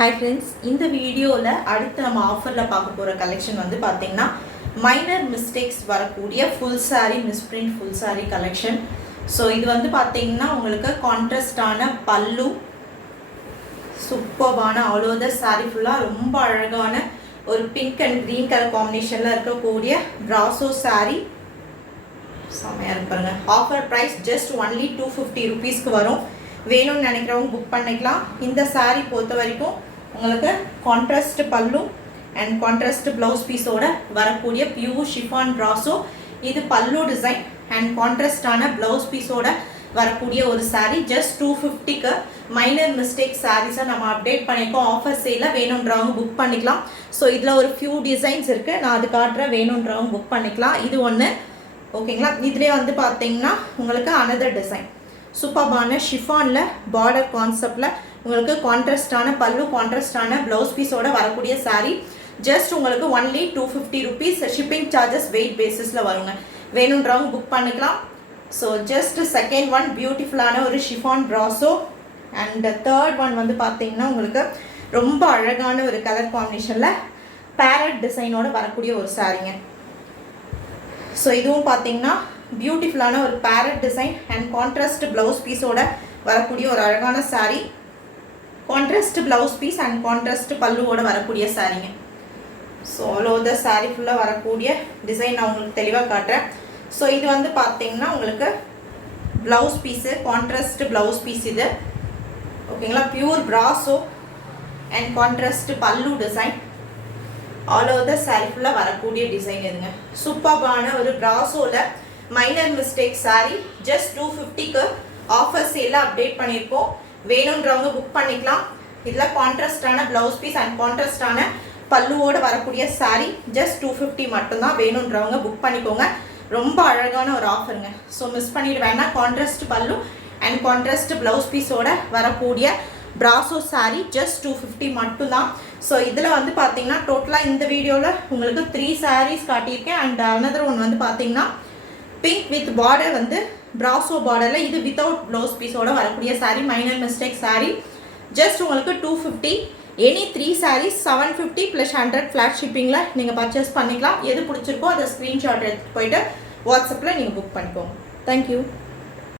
Hi friends, இந்த வீடியோல அடுத்து நம்ம ஆஃபர்ல பார்க்க போற கலெக்ஷன் வந்து பாத்தீங்கன்னா மைனர் மிஸ்டேக்ஸ் வரக்கூடிய full saree misprint full saree collection. So இது வந்து பாத்தீங்கன்னா உங்களுக்கு கான்ட்ராஸ்டான பல்லு, சூப்பர்பான ஆல் ஓவர் தி saree ஃபுல்லா ரொம்ப அழகான ஒரு பிங்க் அண்ட் கிரீன் கலர் காம்பினேஷன்ல இருக்கக்கூடிய பிராசோ saree. செமையா இருக்கு பாருங்க. ஆஃபர் பிரைஸ் ஜஸ்ட் only 250 rupeesக்கு வரும். வேணும்னு நினைக்கிறவங்க புக் பண்ணிக்கலாம். இந்த saree பொறுத்த வரைக்கும் உங்களுக்கு கான்ட்ராஸ்ட் பல்லு அண்ட் கான்ட்ராஸ்ட் ப்ளவுஸ் பீஸோட வரக்கூடிய பியூர் ஷிஃபான் பிராசோ. இது பல்லு டிசைன் அண்ட் கான்ட்ராஸ்டான ப்ளவுஸ் பீஸோட வரக்கூடிய ஒரு saree ஜஸ்ட் 250க்கு மைனர் மிஸ்டேக் சாரீஸை நம்ம அப்டேட் பண்ணியிருக்கோம். ஆஃபர் சேலில் வேணுன்றவங்க புக் பண்ணிக்கலாம். ஸோ இதில் ஒரு ஃபியூ டிசைன்ஸ் இருக்குது, நான் அது காட்டுறேன், வேணுன்றவங்க புக் பண்ணிக்கலாம். இது ஒன்று ஓகேங்களா. இதுலேயே வந்து பார்த்தீங்கன்னா உங்களுக்கு அனதர் டிசைன் சூப்பர்பான ஷிஃபானில் பார்டர் கான்செப்டில் உங்களுக்கு கான்ட்ராஸ்டான பல்லு கான்ட்ராஸ்டான ப்ளவுஸ் பீஸோட வரக்கூடிய saree ஜஸ்ட் உங்களுக்கு only 250 rupees. Shipping charges weight பேசிஸில் வருங்க. வேணுன்றவங்க புக் பண்ணிக்கலாம். ஸோ ஜஸ்ட் செகண்ட் ஒன் பியூட்டிஃபுல்லான ஒரு ஷிஃபான் ப்ராசோ அண்ட் தேர்ட் ஒன் வந்து பார்த்தீங்கன்னா உங்களுக்கு ரொம்ப அழகான ஒரு கலர் காம்பினேஷனில் பேரட் டிசைனோட வரக்கூடிய ஒரு சாரீங்க. ஸோ இதுவும் பார்த்தீங்கன்னா பியூட்டிஃபுல்லான ஒரு parrot design and contrast blouse பீஸோட வரக்கூடிய ஒரு அழகான saree. Contrast blouse piece and contrast பல்லுவோட வரக்கூடிய சாரீங்க. So all over the saree ஃபுல்லாக வரக்கூடிய டிசைன் நான் உங்களுக்கு தெளிவாக காட்டுறேன். ஸோ இது வந்து பார்த்தீங்கன்னா உங்களுக்கு blouse piece contrast blouse piece இது ஓகேங்களா. Pure brasso and contrast pallu design all over the saree ஃபுல்லாக வரக்கூடிய டிசைன் இதுங்க. சூப்பர்பான ஒரு பிராசோவில் மைனர் மிஸ்டேக் saree ஜஸ்ட் 250க்கு ஆஃபர் சேலில் அப்டேட் பண்ணியிருக்கோம். வேணுன்றவங்க புக் பண்ணிக்கலாம். இதில் கான்ட்ராஸ்டான ப்ளவுஸ் பீஸ் அண்ட் கான்ட்ராஸ்டான பல்லுவோடு வரக்கூடிய saree ஜஸ்ட் 250 மட்டும்தான். வேணுன்றவங்க புக் பண்ணிக்கோங்க. ரொம்ப அழகான ஒரு ஆஃபருங்க. ஸோ மிஸ் பண்ணிட்டு வேணால் கான்ட்ராஸ்ட் பல்லு அண்ட் கான்ட்ராஸ்ட் ப்ளவுஸ் பீஸோட வரக்கூடிய பிராசோ saree ஜஸ்ட் 250 மட்டும்தான். ஸோ இதில் வந்து பார்த்தீங்கன்னா டோட்டலாக இந்த வீடியோவில் உங்களுக்கு 3 sarees காட்டியிருக்கேன். அண்ட் அனதர் ஒன் வந்து பார்த்தீங்கன்னா பிங்க் வித் பார்டர் வந்து பிராசோ பார்டரில் இது வித்தவுட் ப்ளவுஸ் பீஸோட வரக்கூடிய saree minor mistake saree just உங்களுக்கு 250. எனி 3 sarees 750 + 100 ஃப்ளாட் ஷிப்பிங்கில் நீங்கள் பர்ச்சேஸ் பண்ணிக்கலாம். எது பிடிச்சிருக்கோ அதை ஸ்க்ரீன்ஷாட் எடுத்துகிட்டு போயிட்டு வாட்ஸ்அப்பில் நீங்கள் புக் பண்ணிக்கோங்க. தேங்க்யூ.